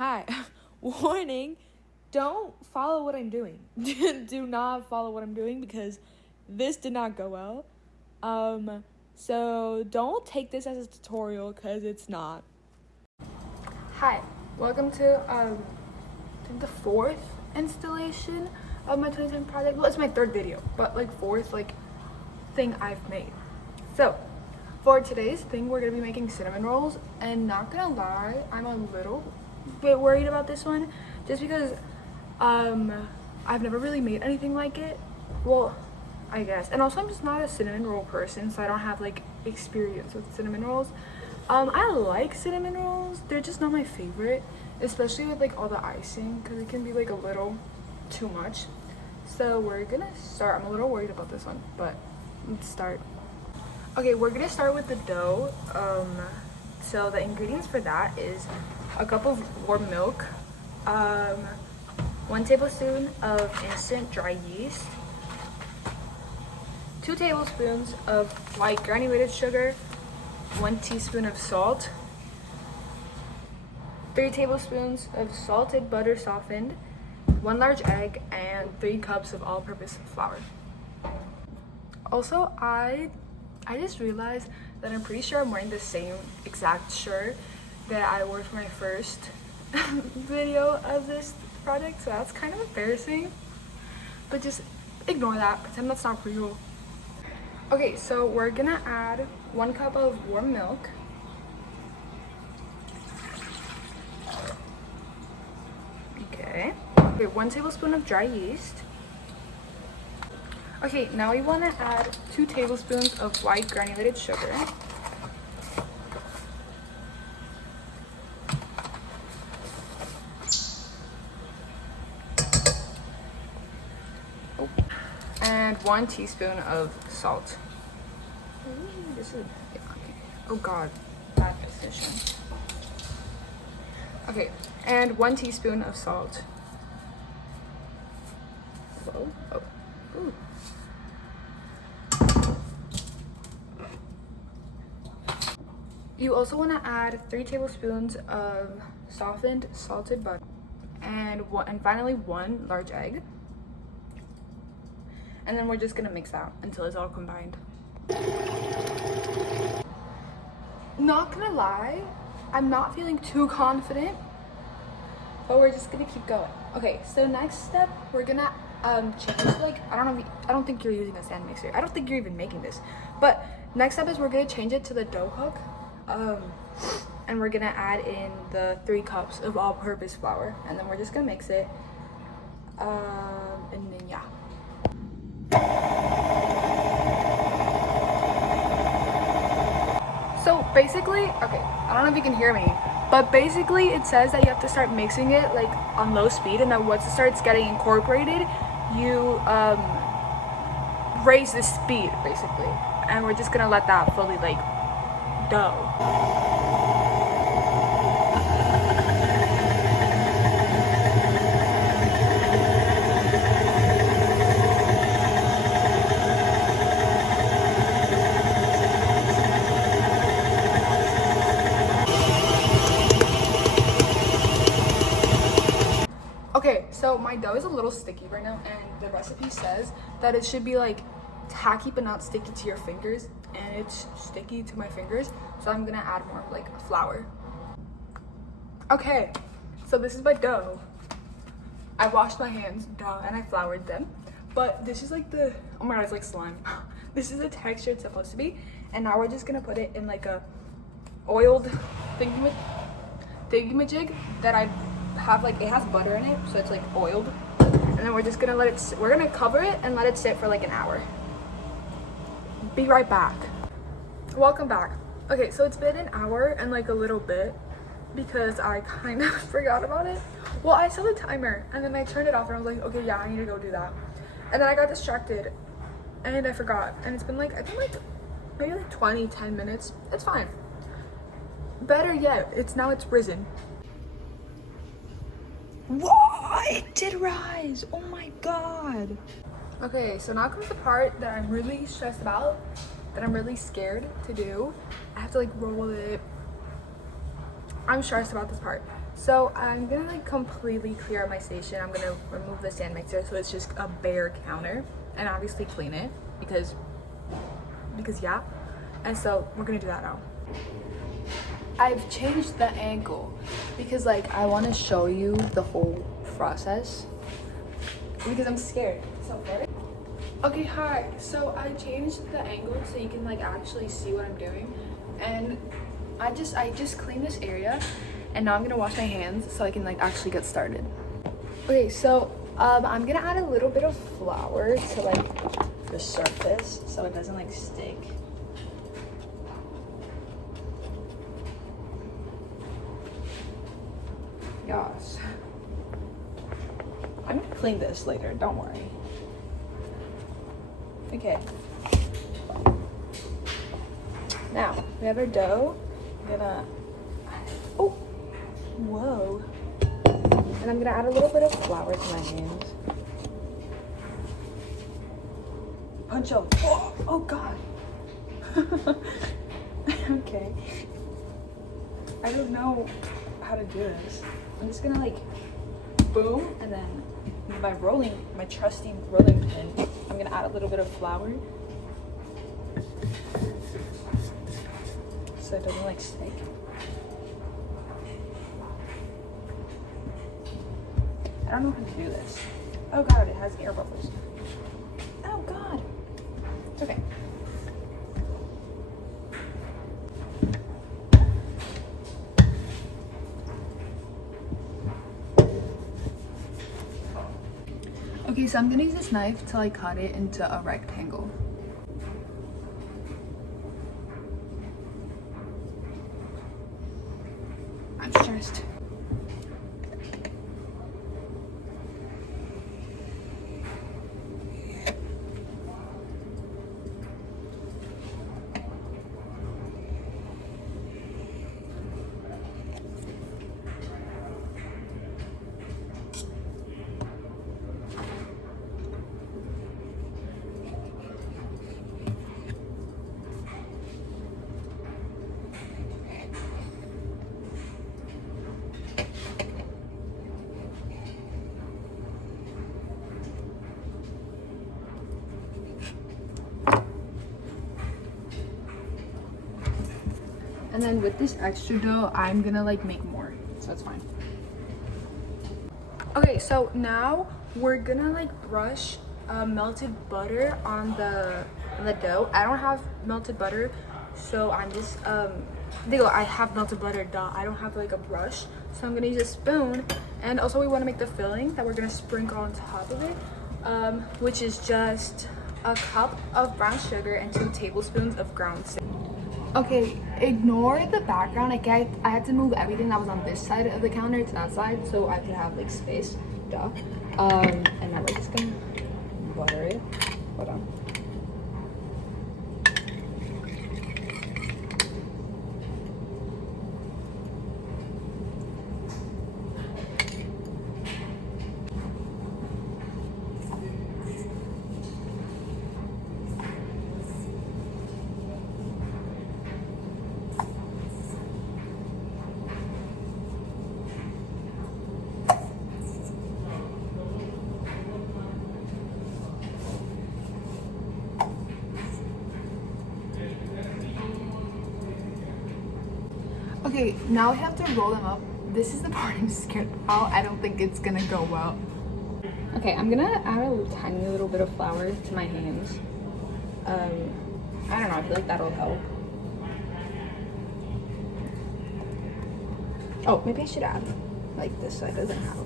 Hi, warning, don't follow what I'm doing. Do not follow what I'm doing because this did not go well. So don't take this as a tutorial because it's not. Hi, welcome to I think the fourth installation of my 2010 project. Well, it's my third video, but fourth thing I've made. So for today's thing, we're gonna be making cinnamon rolls, and not gonna lie, I'm a little bit worried about this one just because I've never really made anything like it. Well, I guess, and also I'm just not a cinnamon roll person, so I don't have experience with cinnamon rolls. I like cinnamon rolls, they're just not my favorite, especially with all the icing, because it can be a little too much. So we're gonna start. I'm a little worried about this one, but let's start. Okay, we're gonna start with the dough. So the ingredients for that is a cup of warm milk, 1 tablespoon of instant dry yeast, 2 tablespoons of white granulated sugar, 1 teaspoon of salt, 3 tablespoons of salted butter softened, 1 large egg, and 3 cups of all-purpose flour. Also, I just realized that I'm pretty sure I'm wearing the same exact shirt that I wore for my first video of this project, so that's kind of embarrassing, but just ignore that, pretend that's not real. Okay, so we're gonna add 1 cup of warm milk, okay, 1 tablespoon of dry yeast. Okay, now we want to add 2 tablespoons of white granulated sugar, and 1 teaspoon of salt. Oh god, bad position. Okay, and 1 teaspoon of salt. Whoa. Oh. Ooh. You also want to add 3 tablespoons of softened salted butter and finally 1 large egg. And then we're just gonna mix that until it's all combined. Not gonna lie, I'm not feeling too confident, but we're just gonna keep going. Okay, so next step, we're gonna change I don't think you're using a stand mixer. I don't think you're even making this. But next step is we're gonna change it to the dough hook. And we're gonna add in the 3 cups of all-purpose flour, and then we're just gonna mix it. And then yeah. So basically, okay, I don't know if you can hear me, but basically it says that you have to start mixing it on low speed, and then once it starts getting incorporated, you raise the speed basically, and we're just gonna let that fully dough. Okay, so my dough is a little sticky right now, and the recipe says that it should be tacky but not sticky to your fingers, and it's sticky to my fingers, so I'm gonna add more flour. Okay, so this is my dough. I washed my hands, duh, and I floured them, but this is oh my god, it's like slime. This is the texture it's supposed to be, and now we're just gonna put it in a oiled thingamajig that I have it has butter in it, so it's oiled, and then we're just gonna we're gonna cover it and let it sit for an hour. Be right back. Welcome back. Okay, so it's been an hour and a little bit because I kind of forgot about it. Well, I set the timer and then I turned it off and I was okay, yeah, I need to go do that, and then I got distracted and I forgot, and it's been I think maybe 10 minutes. It's fine. Better yet, it's risen. Whoa, it did rise. Oh my god. Okay, so now comes the part that I'm really stressed about, that I'm really scared to do. I have to roll it. I'm stressed about this part. So I'm gonna like completely clear out my station. I'm gonna remove the stand mixer so it's just a bare counter, and obviously clean it because yeah. And so we're gonna do that now. I've changed the angle because like I want to show you the whole process because I'm scared. So okay, hi. So I changed the angle so you can like actually see what I'm doing, and I just cleaned this area, and now I'm gonna wash my hands so I can like actually get started. Okay, so I'm gonna add a little bit of flour to like the surface so it doesn't like stick. Yes. I'm gonna clean this later, don't worry. Okay. Now, we have our dough. I'm gonna, oh, whoa. And I'm gonna add a little bit of flour to my hands. Punch out. Oh God. Okay. I don't know how to do this. I'm just gonna like boom, and then with my trusty rolling pin, I'm gonna add a little bit of flour so it doesn't like stick. I don't know how to do this. Oh God, it has air bubbles. Oh God. It's okay. Okay, so I'm gonna use this knife to like cut it into a rectangle. I'm stressed. And then with this extra dough, I'm gonna like make more, so it's fine. Okay, so now we're gonna like brush melted butter on the dough. I don't have melted butter, so I'm just I have melted butter, duh. I don't have like a brush, so I'm gonna use a spoon. And also we want to make the filling that we're gonna sprinkle on top of it, which is just a cup of brown sugar and 2 tablespoons of ground cinnamon. Okay, ignore the background. I had to move everything that was on this side of the counter to that side so I could have like space. Duh. And now we're just gonna butter it. Hold on. Okay, now I have to roll them up. This is the part I'm scared about. I don't think it's gonna go well. Okay, I'm gonna add a tiny little bit of flour to my hands. I don't know, I feel like that'll help. Oh, maybe I should add like this so it doesn't have.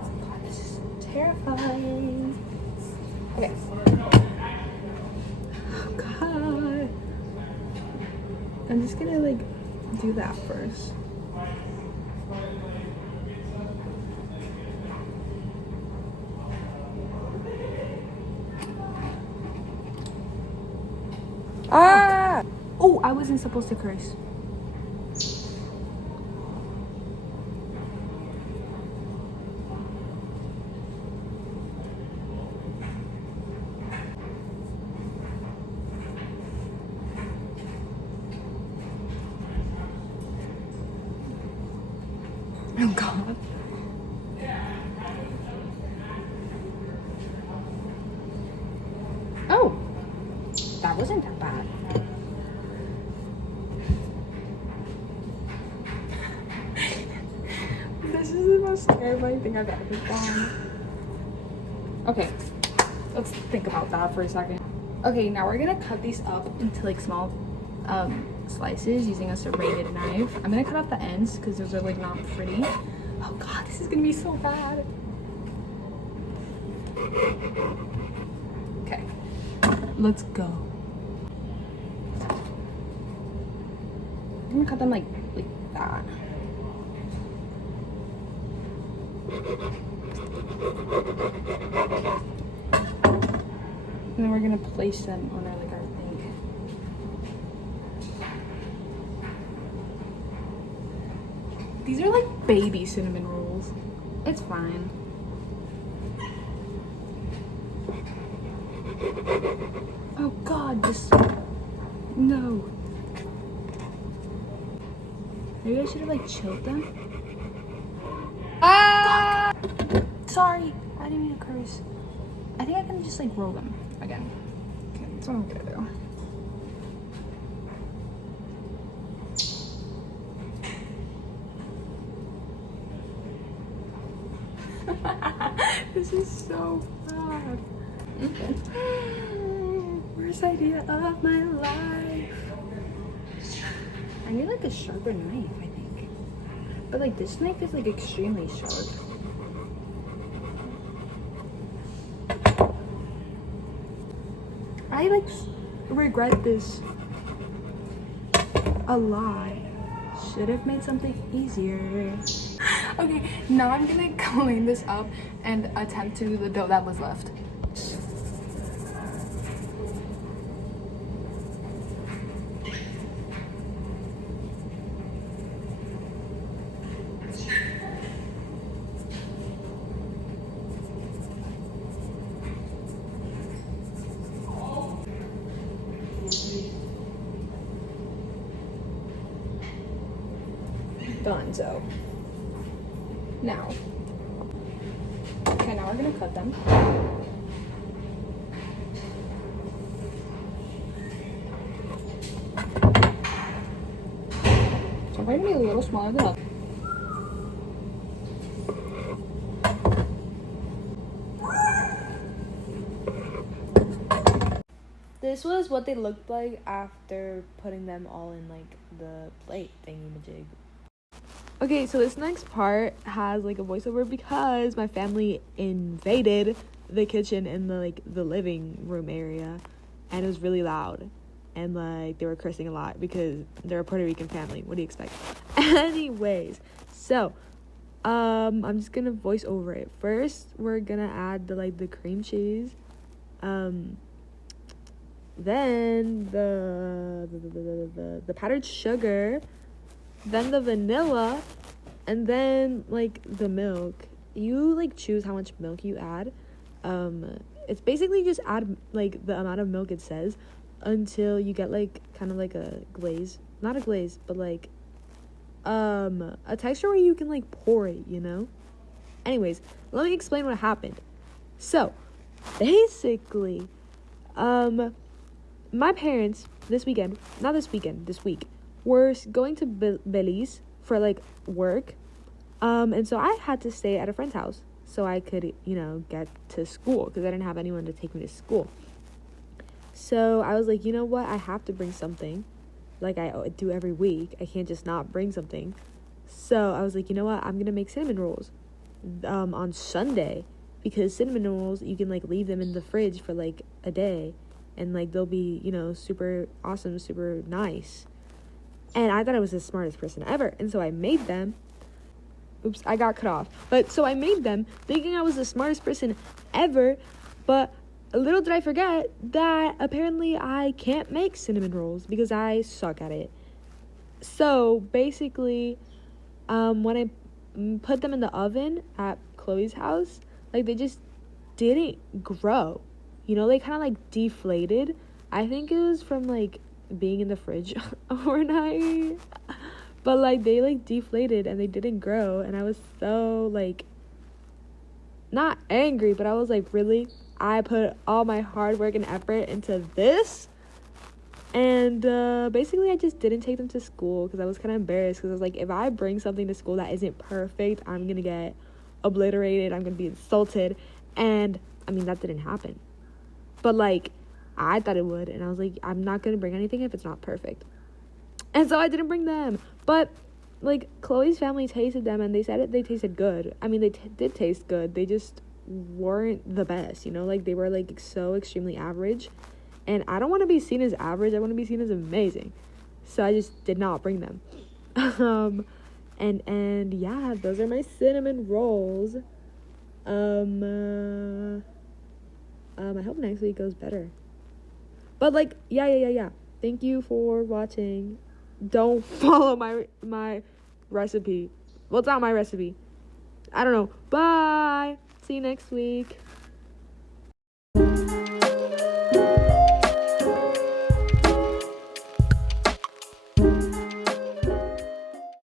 Oh God, this is terrifying. Okay. Oh God. I'm just gonna like do that first. Ah! Oh, I wasn't supposed to curse. Oh god. Oh, that wasn't that bad. This is the most terrifying thing I've ever done. Okay, let's think about that for a second. Okay, now we're gonna cut these up into like small slices using a serrated knife. I'm gonna cut off the ends because those are like not pretty. Oh god, this is gonna be so bad. Okay, let's go. I'm gonna cut them like that. And then we're gonna place them on our thing. These are like baby cinnamon rolls. It's fine. Oh god, this, no. Maybe I should have like chilled them. Ah! Sorry, I didn't mean to curse. I think I can just like roll them again. Okay, that's what I'm gonna do. This is so bad. Okay. Worst idea of my life. I need like a sharper knife, I think. But like this knife is like extremely sharp. I like regret this a lot. Should have made something easier. Okay, now I'm gonna clean this up and attempt to do the dough that was left. Done, so now, okay, now we're gonna cut them. So I'm going to be a little smaller than that. This was what they looked like after putting them all in like the plate thingy-majig. Okay, so this next part has like a voiceover because my family invaded the kitchen and the living room area, and it was really loud, and like they were cursing a lot because they're a Puerto Rican family. What do you expect? Anyways, so I'm just gonna voice over it. First, we're gonna add the cream cheese, then the powdered sugar, then the vanilla, and then like the milk. You like choose how much milk you add. It's basically just add like the amount of milk it says until you get like kind of like a glaze, not a glaze, but like a texture where you can like pour it, you know. Anyways, let me explain what happened. So basically my parents this week were going to Belize for like work, and so I had to stay at a friend's house so I could, get to school because I didn't have anyone to take me to school. So I was like, you know what, I have to bring something like I do every week. I can't just not bring something. So I was like, you know what, I'm gonna make cinnamon rolls on Sunday, because cinnamon rolls, you can like leave them in the fridge for like a day and like they'll be, super awesome, super nice. And I thought I was the smartest person ever. And so I made them. Oops, I got cut off. But so I made them thinking I was the smartest person ever. But little did I forget that apparently I can't make cinnamon rolls because I suck at it. So basically, when I put them in the oven at Chloe's house, like they just didn't grow. They kind of like deflated. I think it was from like being in the fridge overnight, But, like, they, like, deflated and they didn't grow. And I was so, like, not angry, but I was like, really? I put all my hard work and effort into this? And basically, I just didn't take them to school because I was kind of embarrassed. Because I was like, if I bring something to school that isn't perfect, I'm going to get obliterated. I'm going to be insulted. And, I mean, that didn't happen. But, like, I thought it would. And I was like, I'm not going to bring anything if it's not perfect. And so I didn't bring them. But, like, Chloe's family tasted them and they said they tasted good. I mean, they did taste good. They just weren't the best, you know? Like, they were, like, so extremely average. And I don't want to be seen as average. I want to be seen as amazing. So I just did not bring them. And yeah, those are my cinnamon rolls. I hope next week goes better. But, like, yeah. Thank you for watching. Don't follow my recipe. Well, it's not my recipe. I don't know. Bye. See you next week.